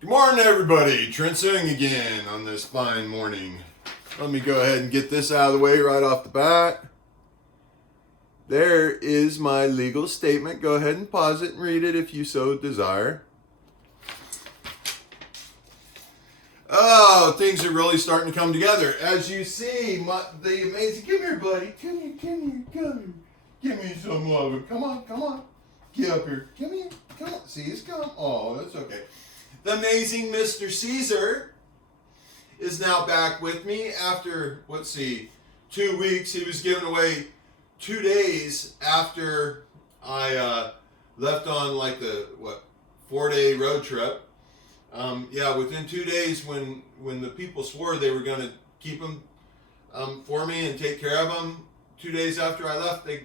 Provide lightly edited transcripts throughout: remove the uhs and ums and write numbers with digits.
Good morning, everybody. Trent Suing again on this fine morning. Let me go ahead and get this out of the way right off the bat. There is my legal statement. Go ahead and pause it and read it if you so desire. Oh, things are really starting to come together. As you see, the amazing... Come here, buddy. Come here. Give me some love. Come on. Get up here. Come here. Come on. See, he's come. Oh, that's okay. The amazing Mr. Caesar is now back with me after, 2 weeks. He was given away 2 days after I left on the 4-day road trip. Within 2 days when the people swore they were going to keep him for me and take care of him, 2 days after I left, they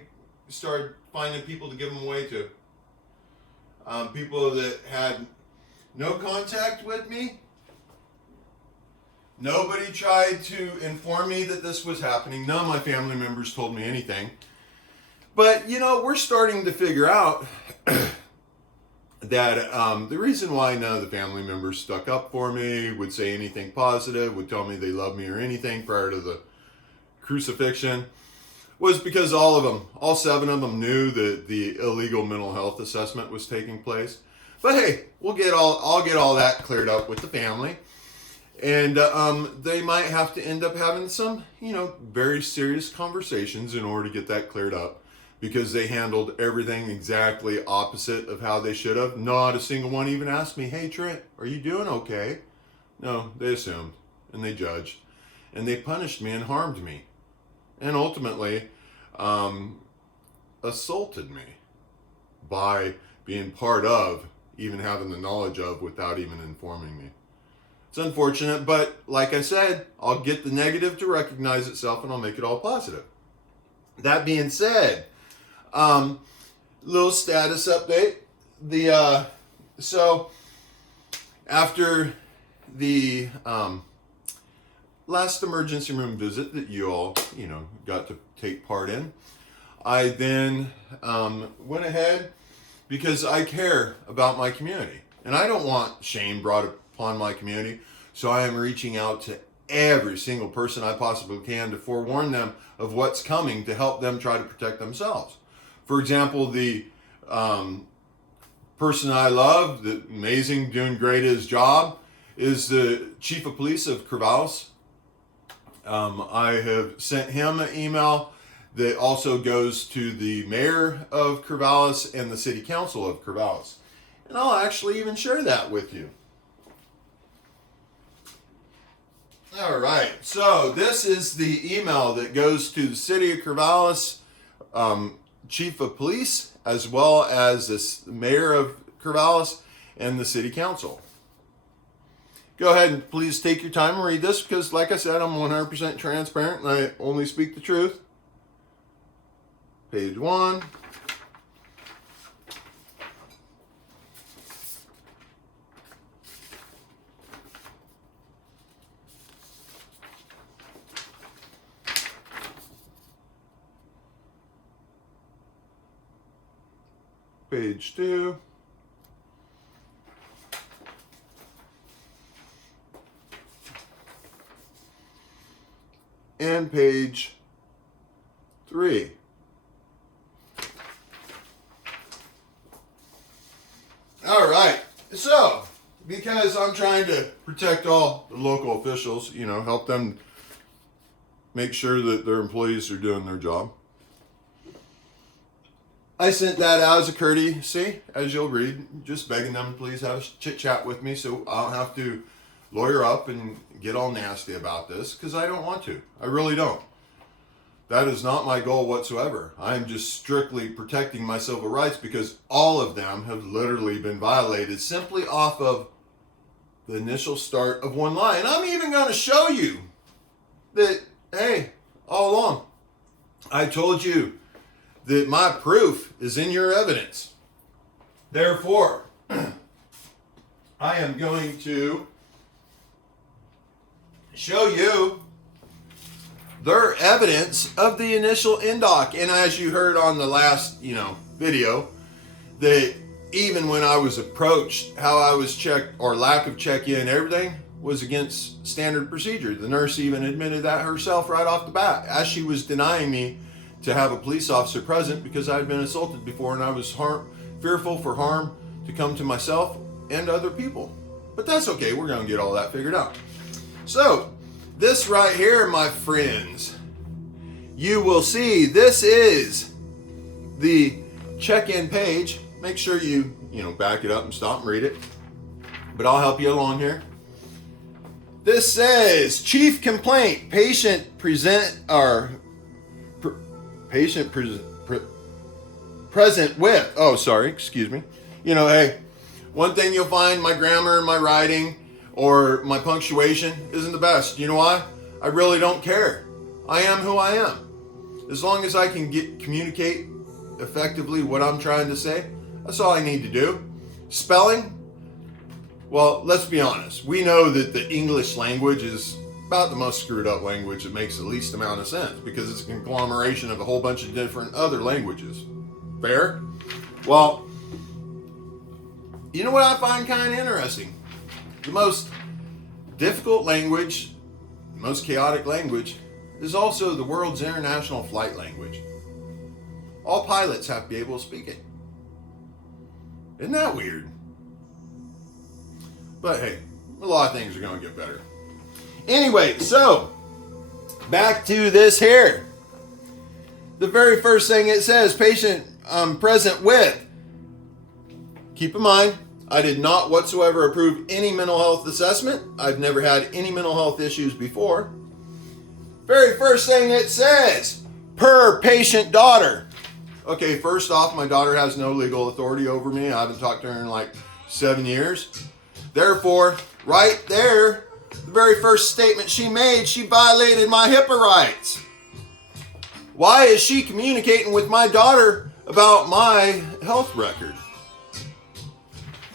started finding people to give him away to. People that had no contact with me. Nobody tried to inform me that this was happening. None of my family members told me anything. But, we're starting to figure out that the reason why none of the family members stuck up for me, would say anything positive, would tell me they loved me or anything prior to the crucifixion, was because all 7 of them knew that the illegal mental health assessment was taking place. But hey, I'll get all that cleared up with the family. And they might have to end up having some, very serious conversations in order to get that cleared up, because they handled everything exactly opposite of how they should have. Not a single one even asked me, "Hey Trent, are you doing okay?" No, they assumed and they judged and they punished me and harmed me and ultimately assaulted me by being part of, even having the knowledge of, without even informing me. It's unfortunate, but like I said, I'll get the negative to recognize itself and I'll make it all positive. That being said, little status update. So after the last emergency room visit that you all, got to take part in, I then went ahead, because I care about my community and I don't want shame brought upon my community. So I am reaching out to every single person I possibly can to forewarn them of what's coming, to help them try to protect themselves. For example, the person I love, the amazing, doing great at his job, is the chief of police of Corvallis. I have sent him an email that also goes to the mayor of Corvallis and the city council of Corvallis. And I'll actually even share that with you. All right, so this is the email that goes to the city of Corvallis, chief of police, as well as the mayor of Corvallis and the city council. Go ahead and please take your time and read this, because like I said, I'm 100% transparent and I only speak the truth. Page 1. Page 2. And page 3. All right, so because I'm trying to protect all the local officials, help them make sure that their employees are doing their job, I sent that out as a courtesy, as you'll read, just begging them to please have a chit chat with me so I don't have to lawyer up and get all nasty about this, because I don't want to. I really don't. That is not my goal whatsoever. I'm just strictly protecting my civil rights, because all of them have literally been violated simply off of the initial start of one lie. And I'm even going to show you that, hey, all along, I told you that my proof is in your evidence. Therefore, I am going to show you their evidence of the initial indoc. And as you heard on the last, video, that even when I was approached, how I was checked, or lack of check-in, everything was against standard procedure. The nurse even admitted that herself right off the bat, as she was denying me to have a police officer present because I had been assaulted before and I was fearful for harm to come to myself and other people. But that's okay, we're gonna get all that figured out. So, this right here, my friends, you will see this is the check-in page. Make sure you back it up and stop and read it. But I'll help you along here. This says, chief complaint, patient present present with. Oh, sorry, excuse me. Hey, one thing you'll find, my grammar, my writing, or my punctuation isn't the best. You know why? I really don't care. I am who I am. As long as I can communicate effectively what I'm trying to say, that's all I need to do. Spelling, well, let's be honest. We know that the English language is about the most screwed up language that makes the least amount of sense because it's a conglomeration of a whole bunch of different other languages. Fair? Well, you know what I find kind of interesting? The most difficult language, the most chaotic language, is also the world's international flight language. All pilots have to be able to speak it. Isn't that weird? But hey, a lot of things are going to get better. Anyway, so back to this here. The very first thing it says, patient present with. Keep in mind, I did not whatsoever approve any mental health assessment. I've never had any mental health issues before. Very first thing it says, per patient daughter. Okay, first off, my daughter has no legal authority over me. I haven't talked to her in like 7 years. Therefore, right there, the very first statement she made, she violated my HIPAA rights. Why is she communicating with my daughter about my health record?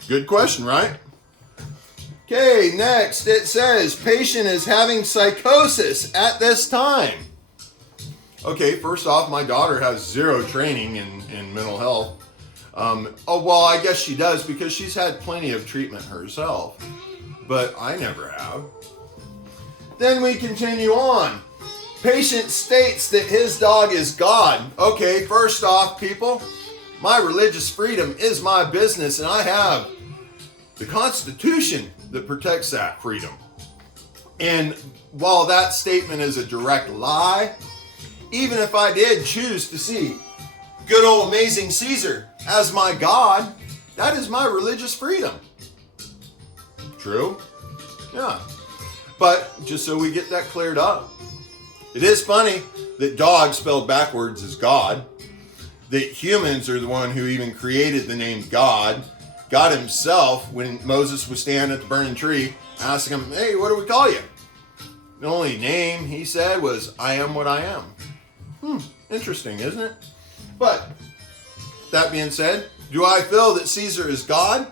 Good question, right? Okay, next it says, patient is having psychosis at this time. Okay, first off, my daughter has zero training in mental health. Well, I guess she does because she's had plenty of treatment herself, but I never have. Then we continue on. Patient states that his dog is God. Okay, first off, people, my religious freedom is my business, and I have the Constitution that protects that freedom. And while that statement is a direct lie, even if I did choose to see good old amazing Caesar as my God, that is my religious freedom. True? Yeah. But just so we get that cleared up, it is funny that dog spelled backwards is God, that humans are the one who even created the name God. God himself, when Moses was standing at the burning tree, asked him, hey, what do we call you? The only name he said was, I am what I am. Interesting, isn't it? But, that being said, do I feel that Caesar is God?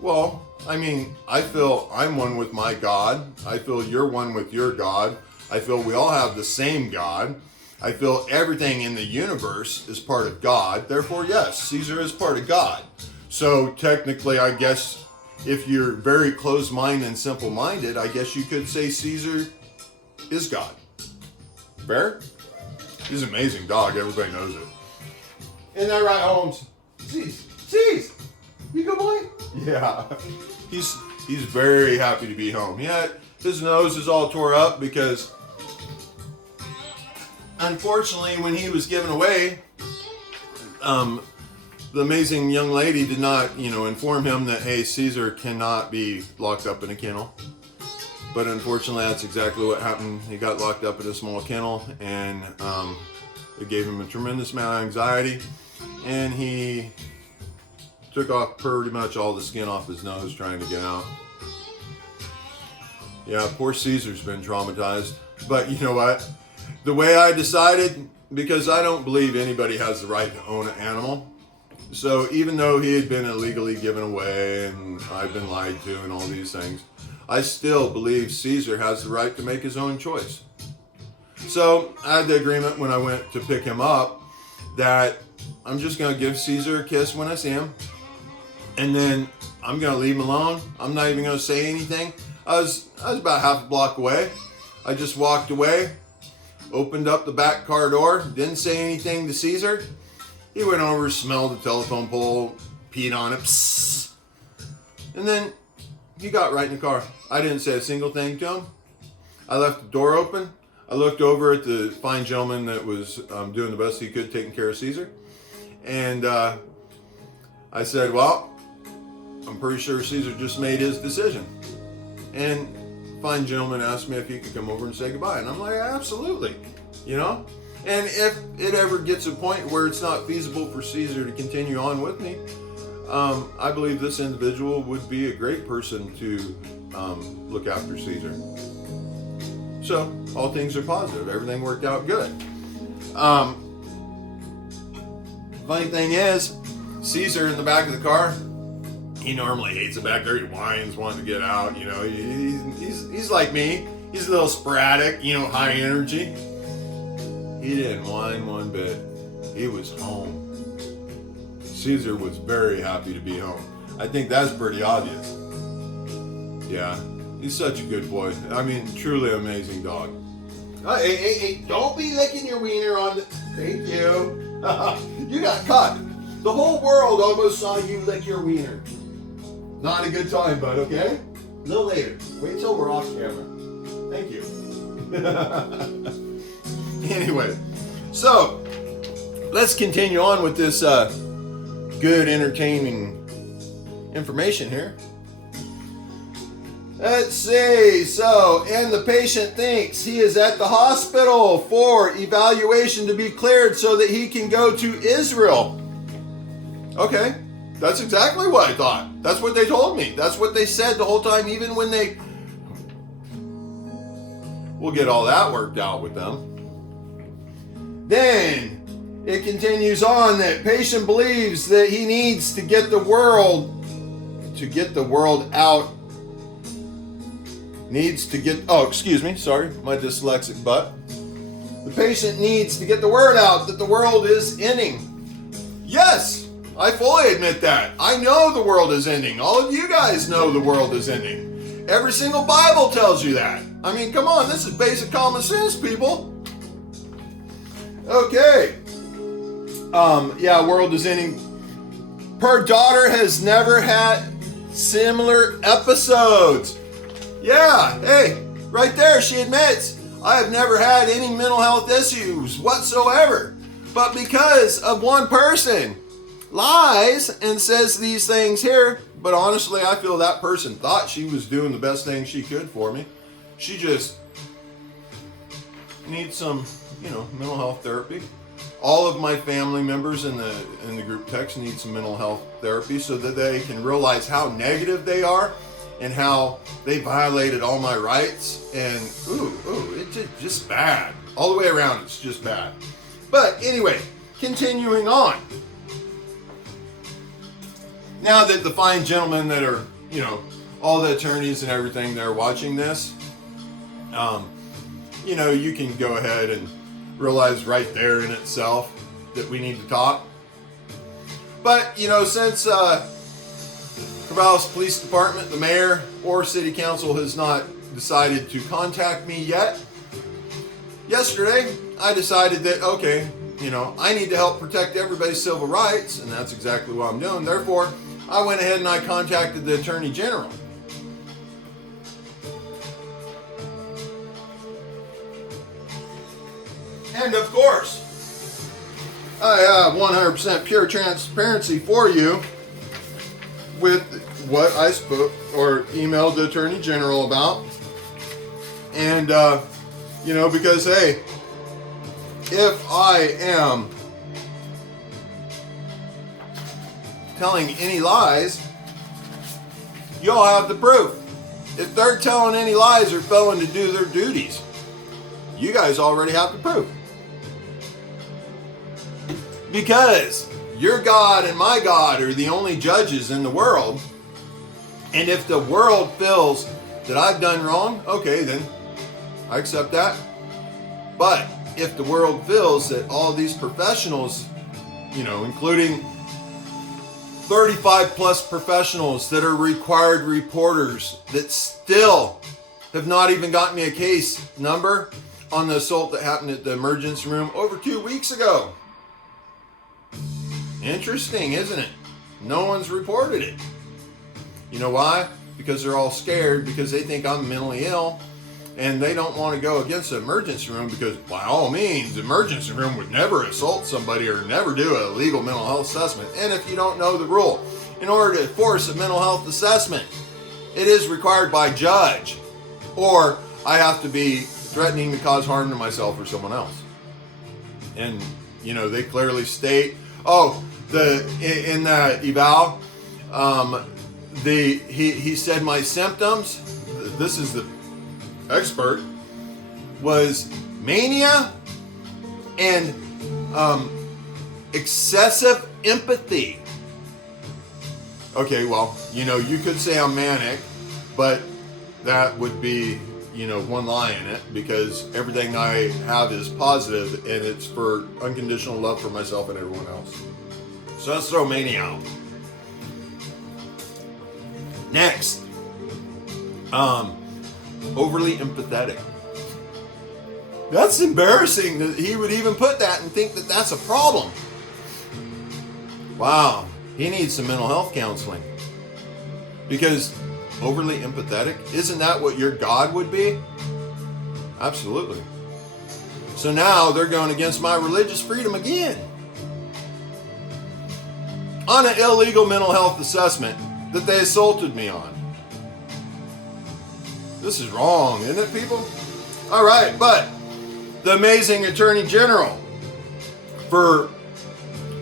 Well, I mean, I feel I'm one with my God. I feel you're one with your God. I feel we all have the same God. I feel everything in the universe is part of God. Therefore, yes, Caesar is part of God. So technically, I guess if you're very closed-minded and simple-minded, I guess you could say Caesar is God. Fair? He's an amazing dog. Everybody knows it. Isn't that right, Holmes? Cease! You good boy? Yeah. He's very happy to be home. Yeah, his nose is all tore up because unfortunately when he was given away, the amazing young lady did not, inform him that, hey, Caesar cannot be locked up in a kennel. But unfortunately, that's exactly what happened. He got locked up in a small kennel, and it gave him a tremendous amount of anxiety. And he took off pretty much all the skin off his nose trying to get out. Yeah, poor Caesar's been traumatized. But you know what? The way I decided, because I don't believe anybody has the right to own an animal. So even though he had been illegally given away and I've been lied to and all these things, I still believe Caesar has the right to make his own choice. So I had the agreement when I went to pick him up that I'm just going to give Caesar a kiss when I see him. And then I'm going to leave him alone. I'm not even going to say anything. I was about half a block away. I just walked away, opened up the back car door, didn't say anything to Caesar. He went over, smelled the telephone pole, peed on it, psst, and then he got right in the car. I didn't say a single thing to him. I left the door open. I looked over at the fine gentleman that was doing the best he could taking care of Caesar. And I said, well, I'm pretty sure Caesar just made his decision. And the fine gentleman asked me if he could come over and say goodbye. And I'm like, absolutely, you know? And if it ever gets a point where it's not feasible for Caesar to continue on with me, I believe this individual would be a great person to look after Caesar. So, all things are positive. Everything worked out good. Funny thing is, Caesar in the back of the car, he normally hates it back there. He whines, wanting to get out. You know, he's like me. He's a little sporadic, you know, high energy. He didn't whine one bit. He was home. Caesar was very happy to be home. I think that's pretty obvious. Yeah, he's such a good boy. I mean, truly amazing dog. Hey, don't be licking your wiener on the... Thank you. You got caught. The whole world almost saw you lick your wiener. Not a good time, bud, okay? A little later. Wait till we're off camera. Thank you. Anyway, so let's continue on with this good, entertaining information here. Let's see. So, and the patient thinks he is at the hospital for evaluation to be cleared so that he can go to Israel. Okay, that's exactly what I thought. That's what they told me. That's what they said the whole time, even when they... We'll get all that worked out with them. Then it continues on that patient believes that he needs to get the world out. Sorry, my dyslexic butt. The patient needs to get the word out that the world is ending. Yes, I fully admit that. I know the world is ending. All of you guys know the world is ending. Every single Bible tells you that. I mean, come on, this is basic common sense, people. Okay. World is ending. Her daughter has never had similar episodes. Yeah, hey, right there, she admits, I have never had any mental health issues whatsoever. But because of one person lies and says these things here, but honestly, I feel that person thought she was doing the best thing she could for me. She just needs some, mental health therapy. All of my family members in the group text need some mental health therapy so that they can realize how negative they are and how they violated all my rights. And it's just bad. All the way around, it's just bad. But anyway, continuing on. Now that the fine gentlemen that are, all the attorneys and everything that are watching this, you can go ahead and realize right there in itself that we need to talk. But, since Corvallis Police Department, the mayor, or city council has not decided to contact me yet, yesterday I decided that, okay, I need to help protect everybody's civil rights, and that's exactly what I'm doing. Therefore, I went ahead and I contacted the Attorney General. And of course, I have 100% pure transparency for you with what I spoke or emailed the Attorney General about. And, because, hey, if I am telling any lies, y'all have the proof. If they're telling any lies or failing to do their duties, you guys already have the proof. Because your God and my God are the only judges in the world. And if the world feels that I've done wrong, okay, then I accept that. But if the world feels that all these professionals including 35 plus professionals that are required reporters that still have not even gotten me a case number on the assault that happened at the emergency room over 2 weeks ago. Interesting, isn't it? No one's reported it. You know why? Because they're all scared, because they think I'm mentally ill, and they don't want to go against the emergency room, because by all means, the emergency room would never assault somebody or never do a legal mental health assessment. And if you don't know the rule, in order to force a mental health assessment, it is required by judge, or I have to be threatening to cause harm to myself or someone else. And, they clearly state, in the eval, he said my symptoms, this is the expert, was mania and excessive empathy. Okay, well, you could say I'm manic, but that would be, one lie in it, because everything I have is positive, and it's for unconditional love for myself and everyone else. So let's throw mania out. Next, overly empathetic. That's embarrassing that he would even put that and think that that's a problem. Wow, he needs some mental health counseling. Because overly empathetic, isn't that what your God would be? Absolutely. So now they're going against my religious freedom again. On an illegal mental health assessment that they assaulted me on. This is wrong, isn't it, people? All right, but the amazing Attorney General for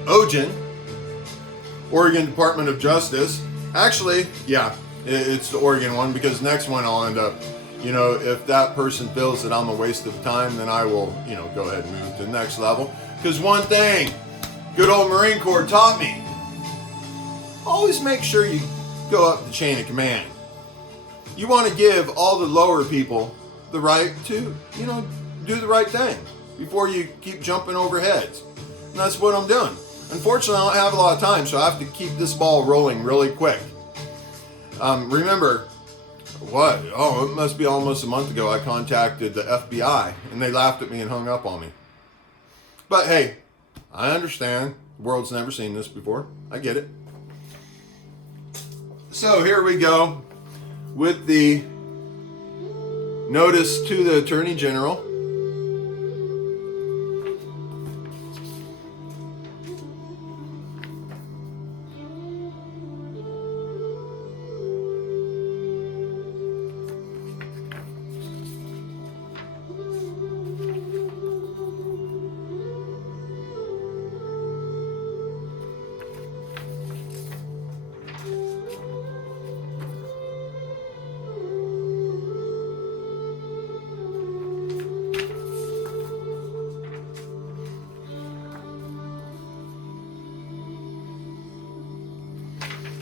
OGEN, Oregon Department of Justice, actually, yeah, it's the Oregon one, because the next one I'll end up, if that person feels that I'm a waste of time, then I will, go ahead and move to the next level. Because one thing good old Marine Corps taught me, always make sure you go up the chain of command. You want to give all the lower people the right to, do the right thing before you keep jumping over heads. And that's what I'm doing. Unfortunately, I don't have a lot of time, so I have to keep this ball rolling really quick. Remember, it must be almost a month ago, I contacted the FBI, and they laughed at me and hung up on me. But hey, I understand. The world's never seen this before. I get it. So here we go with the notice to the Attorney General.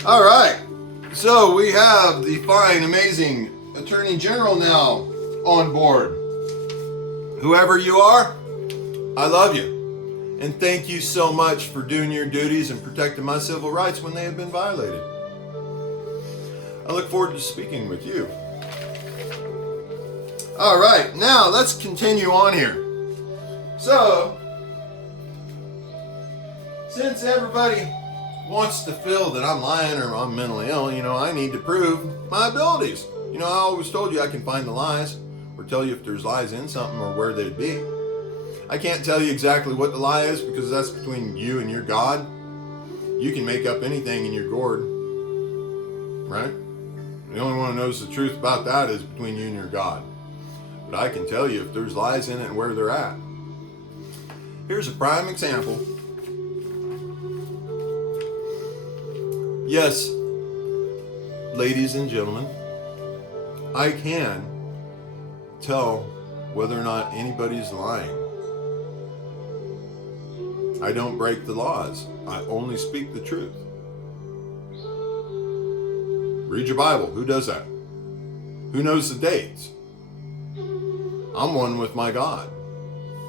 All right, so we have the fine, amazing Attorney General now on board. Whoever you are, I love you. And thank you so much for doing your duties and protecting my civil rights when they have been violated. I look forward to speaking with you. All right, now let's continue on here. So, since everybody wants to feel that I'm lying or I'm mentally ill, I need to prove my abilities. I always told you I can find the lies or tell you if there's lies in something or where they'd be. I can't tell you exactly what the lie is, because that's between you and your God. You can make up anything in your gourd, right? The only one who knows the truth about that is between you and your God. But I can tell you if there's lies in it and where they're at. Here's a prime example. Yes, ladies and gentlemen, I can tell whether or not anybody's lying. I don't break the laws. I only speak the truth. Read your Bible. Who does that? Who knows the dates? I'm one with my God.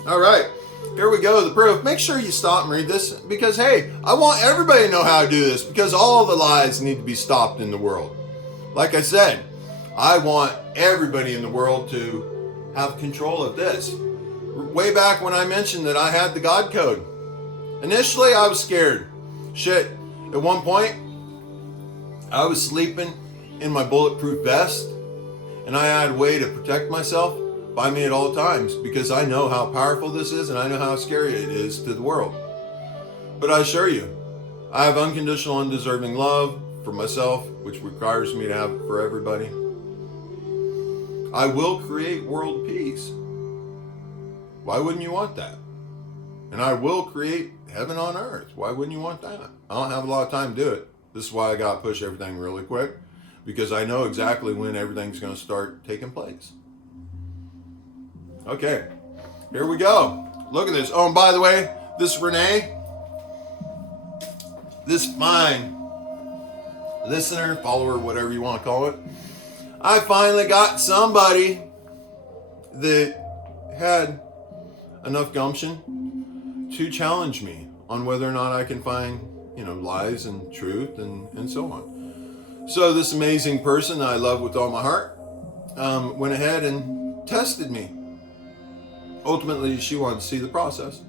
All right, here we go, the proof. Make sure you stop and read this because, hey, I want everybody to know how to do this because all the lies need to be stopped in the world. Like I said, I want everybody in the world to have control of this. Way back when I mentioned that I had the God code, initially I was scared. Shit, at one point, I was sleeping in my bulletproof vest and I had a way to protect myself by me at all times because I know how powerful this is and I know how scary it is to the world. But I assure you, I have unconditional, undeserving love for myself, which requires me to have it for everybody. I will create world peace. Why wouldn't you want that? And I will create heaven on earth. Why wouldn't you want that? I don't have a lot of time to do it. This is why I got to push everything really quick because I know exactly when everything's going to start taking place. Okay, here we go. Look at this. Oh, and by the way, this Renee, this fine listener, follower, whatever you want to call it, I finally got somebody that had enough gumption to challenge me on whether or not I can find, lies and truth and so on. So this amazing person I love with all my heart went ahead and tested me. Ultimately, she wanted to see the process.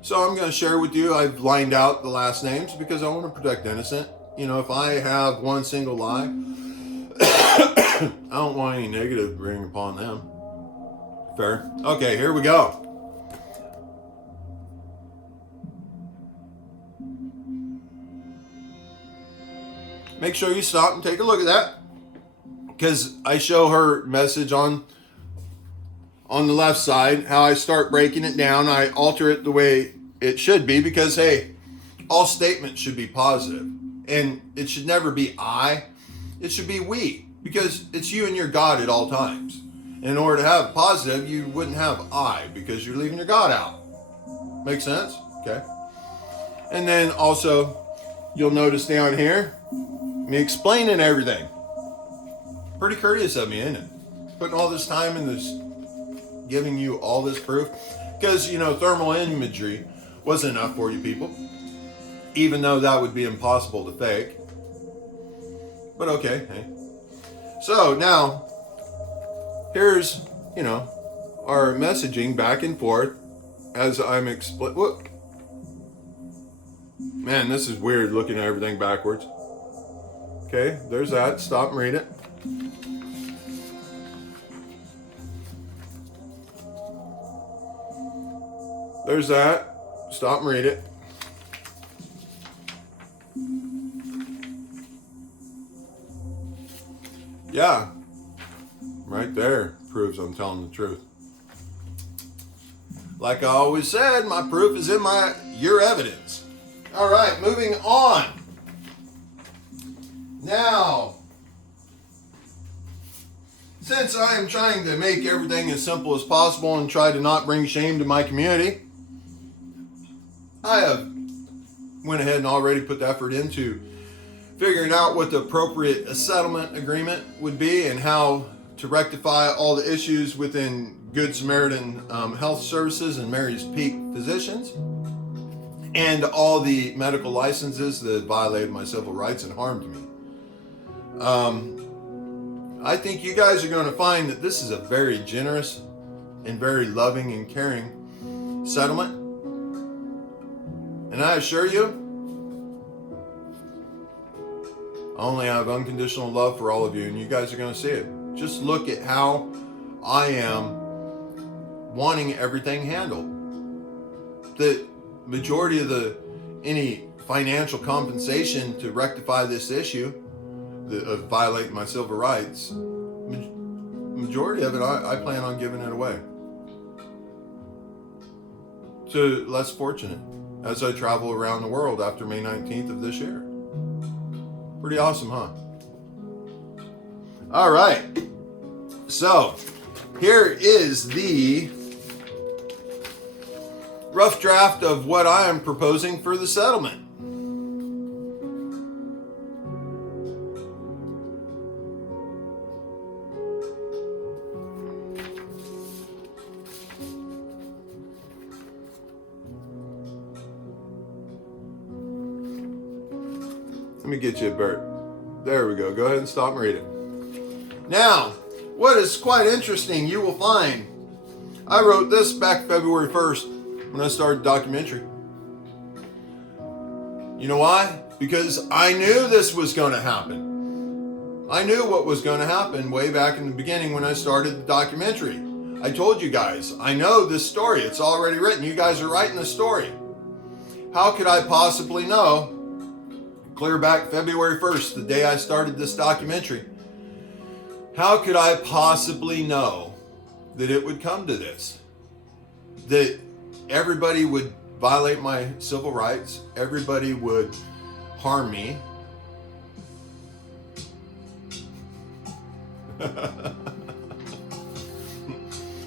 So I'm going to share with you, I've lined out the last names because I want to protect innocent. If I have one single lie, I don't want any negative bring upon them. Fair? Okay, here we go. Make sure you stop and take a look at that because I show her message on the left side, how I start breaking it down. I alter it the way it should be because, hey, all statements should be positive. And it should never be I. It should be we because it's you and your God at all times. In order to have positive, you wouldn't have I because you're leaving your God out. Make sense? Okay. And then also, you'll notice down here, me explaining everything. Pretty courteous of me, isn't it? Putting all this time in this, giving you all this proof. Because, thermal imagery wasn't enough for you people. Even though that would be impossible to fake. But okay, hey. So now, here's, our messaging back and forth as I'm explaining. Man, this is weird looking at everything backwards. Okay, there's that. Stop and read it. There's that. Stop and read it. Yeah, right there proves I'm telling the truth. Like I always said, my proof is in your evidence. All right, moving on. Now, since I am trying to make everything as simple as possible and try to not bring shame to my community, I have went ahead and already put the effort into figuring out what the appropriate settlement agreement would be and how to rectify all the issues within Good Samaritan Health Services and Mary's Peak Physicians and all the medical licenses that violated my civil rights and harmed me. I think you guys are going to find that this is a very generous and very loving and caring settlement. And I assure you, I only have unconditional love for all of you, and you guys are going to see it. Just look at how I am wanting everything handled. The majority of any financial compensation to rectify this issue of violating my civil rights, majority of it, I plan on giving it away to less fortunate as I travel around the world after May 19th of this year. Pretty awesome, huh? All right. So, here is the rough draft of what I am proposing for the settlement. Let me get you a bird. There we go. Go ahead and stop and read it. Now, what is quite interesting, you will find, I wrote this back February 1st when I started the documentary. You know why? Because I knew this was going to happen. I knew what was going to happen way back in the beginning when I started the documentary. I told you guys, I know this story. It's already written. You guys are writing the story. How could I possibly know? Clear back February 1st, the day I started this documentary. How could I possibly know that it would come to this? That everybody would violate my civil rights, everybody would harm me.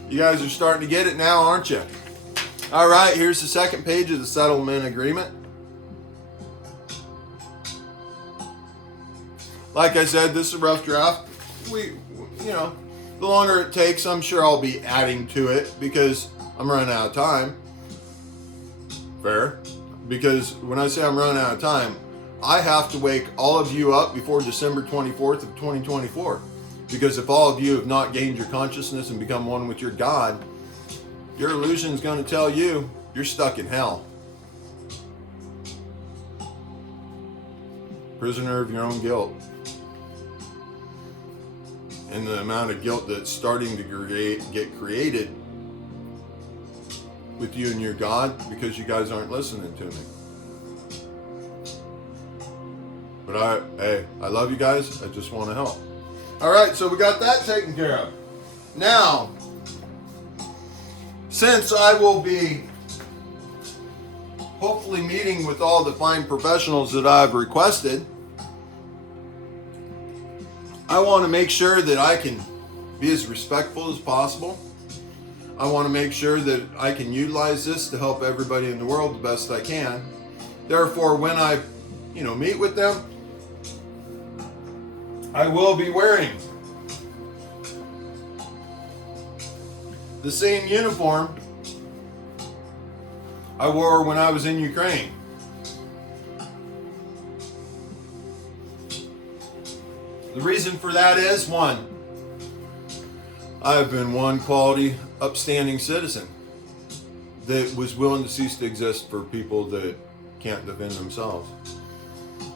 You guys are starting to get it now, aren't you? All right, here's the second page of the settlement agreement. Like I said, this is a rough draft. The longer it takes, I'm sure I'll be adding to it because I'm running out of time. Fair. Because when I say I'm running out of time, I have to wake all of you up before December 24th of 2024. Because if all of you have not gained your consciousness and become one with your God, your illusion is going to tell you you're stuck in hell. Prisoner of your own guilt. And the amount of guilt that's starting to get created with you and your God because you guys aren't listening to me. But I love you guys. I just want to help. All right, so we got that taken care of. Now, since I will be hopefully meeting with all the fine professionals that I've requested, I want to make sure that I can be as respectful as possible. I want to make sure that I can utilize this to help everybody in the world the best I can. Therefore, when I, meet with them, I will be wearing the same uniform I wore when I was in Ukraine. The reason for that is, one, I've been one quality, upstanding citizen that was willing to cease to exist for people that can't defend themselves.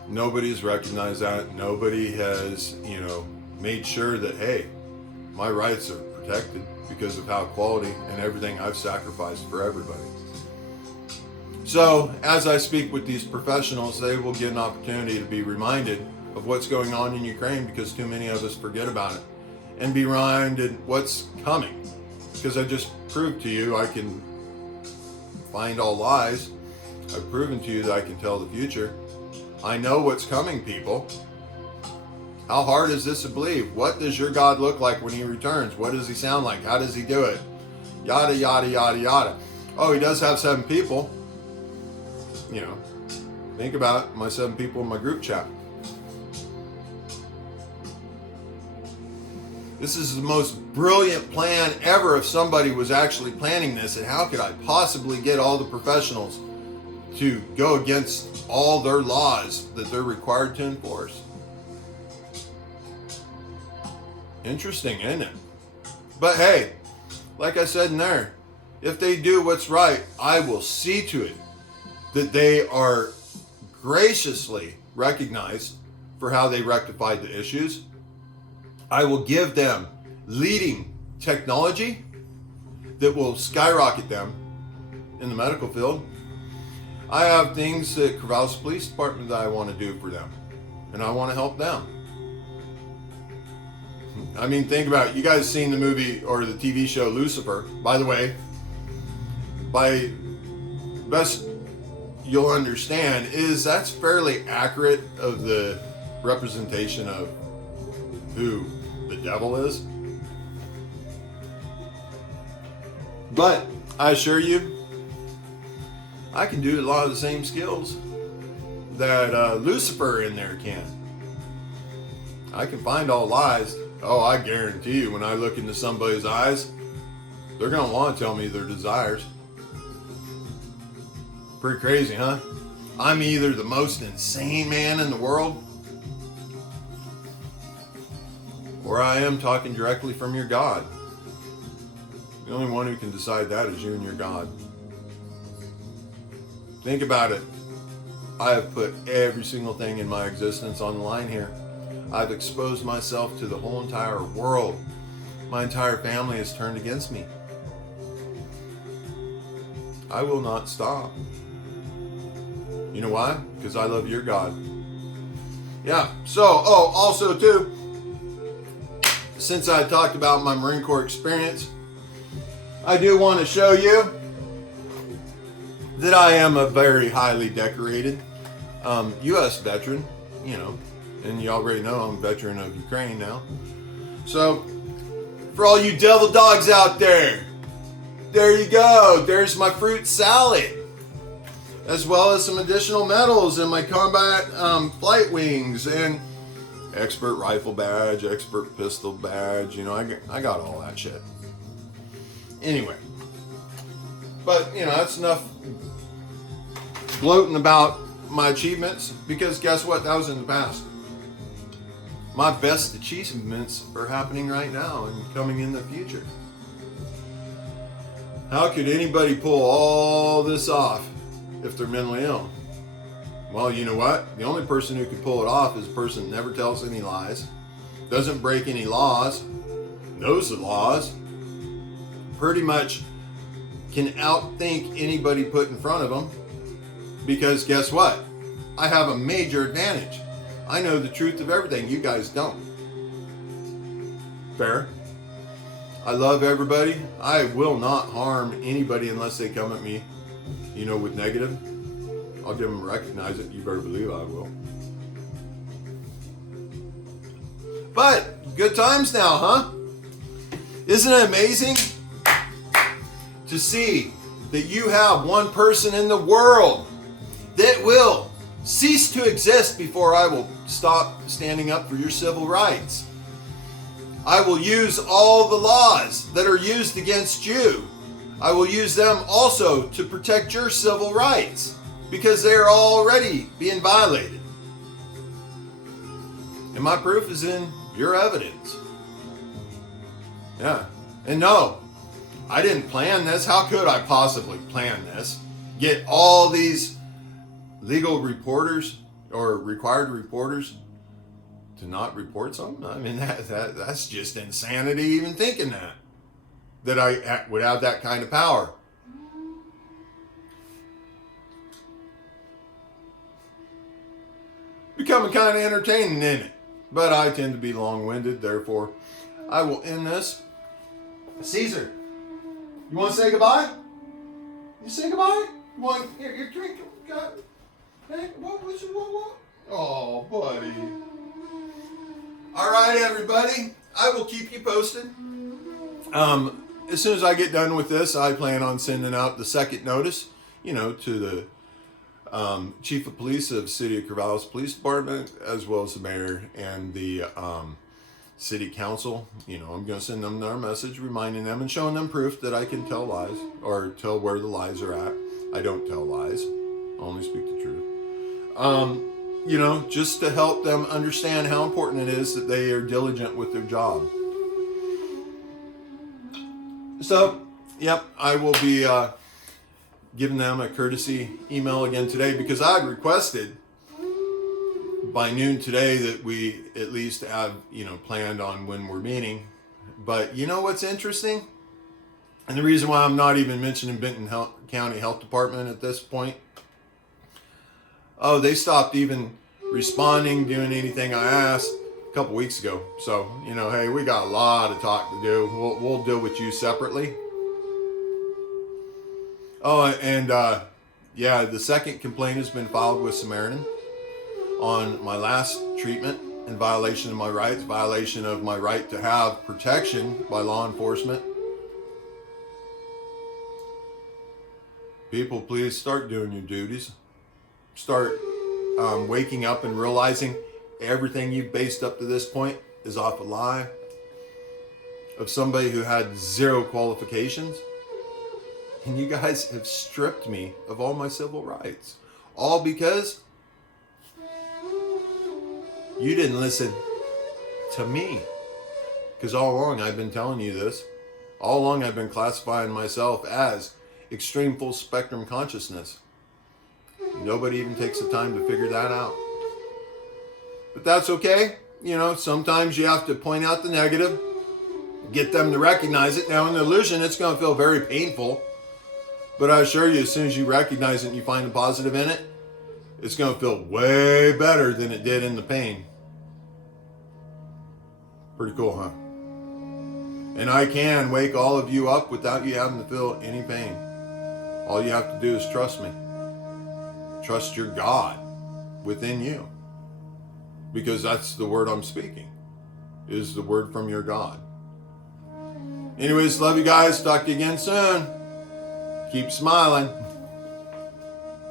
Nobody has recognized that. Nobody has, made sure that, hey, my rights are protected because of how quality and everything I've sacrificed for everybody. So, as I speak with these professionals, they will get an opportunity to be reminded of what's going on in Ukraine because too many of us forget about it. And be reminded what's coming. Because I just proved to you I can find all lies. I've proven to you that I can tell the future. I know what's coming, people. How hard is this to believe? What does your God look like when he returns? What does he sound like? How does he do it? Yada, yada, yada, yada. Oh, he does have 7 people. Think about my 7 people in my group chat. This is the most brilliant plan ever if somebody was actually planning this. And how could I possibly get all the professionals to go against all their laws that they're required to enforce? Interesting, isn't it? But hey, like I said in there, if they do what's right, I will see to it that they are graciously recognized for how they rectified the issues. I will give them leading technology that will skyrocket them in the medical field. I have things at Corvallis Police Department that I want to do for them, and I want to help them. I mean, think about it. You guys seen the movie or the TV show Lucifer. By the way, by best you'll understand is that's fairly accurate of the representation of who the devil is. But I assure you, I can do a lot of the same skills that Lucifer in there can. I can find all lies. Oh, I guarantee you, when I look into somebody's eyes, they're going to want to tell me their desires. Pretty crazy, huh? I'm either the most insane man in the world, or I am talking directly from your God. The only one who can decide that is you and your God. Think about it. I have put every single thing in my existence on the line here. I've exposed myself to the whole entire world. My entire family has turned against me. I will not stop. You know why? Because I love your God. Yeah, so, also too, since I talked about my Marine Corps experience, I do want to show you that I am a very highly decorated U.S. veteran, you know, and you already know I'm a veteran of Ukraine now. So, for all you devil dogs out there you go. There's my fruit salad, as well as some additional medals and my combat flight wings and expert rifle badge, expert pistol badge. You know, I got all that shit. Anyway, but you know, that's enough gloating about my achievements, because guess what? That was in the past. My best achievements are happening right now and coming in the future. How could anybody pull all this off if they're mentally ill? Well, you know what? The only person who can pull it off is a person that never tells any lies, doesn't break any laws, knows the laws, pretty much can outthink anybody put in front of them, because guess what? I have a major advantage. I know the truth of everything. You guys don't. Fair? I love everybody. I will not harm anybody unless they come at me, you know, with negative. I'll give them recognize it. You better believe I will. But good times now, huh? Isn't it amazing to see that you have one person in the world that will cease to exist before I will stop standing up for your civil rights? I will use all the laws that are used against you. I will use them also to protect your civil rights, because they are already being violated. And my proof is in your evidence. Yeah. And no, I didn't plan this. How could I possibly plan this? Get all these legal reporters or required reporters to not report something? I mean, that's just insanity even thinking that I would have that kind of power. Becoming kind of entertaining, isn't it? But I tend to be long-winded, therefore I will end this. Caesar, you want to say goodbye? You say goodbye? You want your drink? Hey, what? Oh, buddy. All right, everybody. I will keep you posted. As soon as I get done with this, I plan on sending out the second notice, you know, to the Chief of Police of City of Corvallis Police Department, as well as the mayor and the City Council. You know, I'm going to send them their message, reminding them and showing them proof that I can tell lies, or tell where the lies are at. I don't tell lies. I only speak the truth. You know, just to help them understand how important it is that they are diligent with their job. So, yep, I will be giving them a courtesy email again today, because I had requested by noon today that we at least have, you know, planned on when we're meeting. But you know what's interesting? And the reason why I'm not even mentioning Benton County Health Department at this point, they stopped even responding, doing anything I asked a couple weeks ago. So, you know, hey, we got a lot of talk to do. We'll deal with you separately. Oh, and yeah, the second complaint has been filed with Samaritan on my last treatment in violation of my rights, violation of my right to have protection by law enforcement. People, please start doing your duties. Start waking up and realizing everything you've based up to this point is off a lie of somebody who had zero qualifications. And you guys have stripped me of all my civil rights. All because you didn't listen to me. Because all along I've been telling you this. All along I've been classifying myself as extreme full spectrum consciousness. Nobody even takes the time to figure that out. But that's okay. You know, sometimes you have to point out the negative, get them to recognize it. Now in the illusion, it's going to feel very painful. But I assure you, as soon as you recognize it and you find the positive in it, it's going to feel way better than it did in the pain. Pretty cool, huh? And I can wake all of you up without you having to feel any pain. All you have to do is trust me. Trust your God within you. Because that's the word I'm speaking. Is the word from your God. Anyways, love you guys. Talk to you again soon. Keep smiling.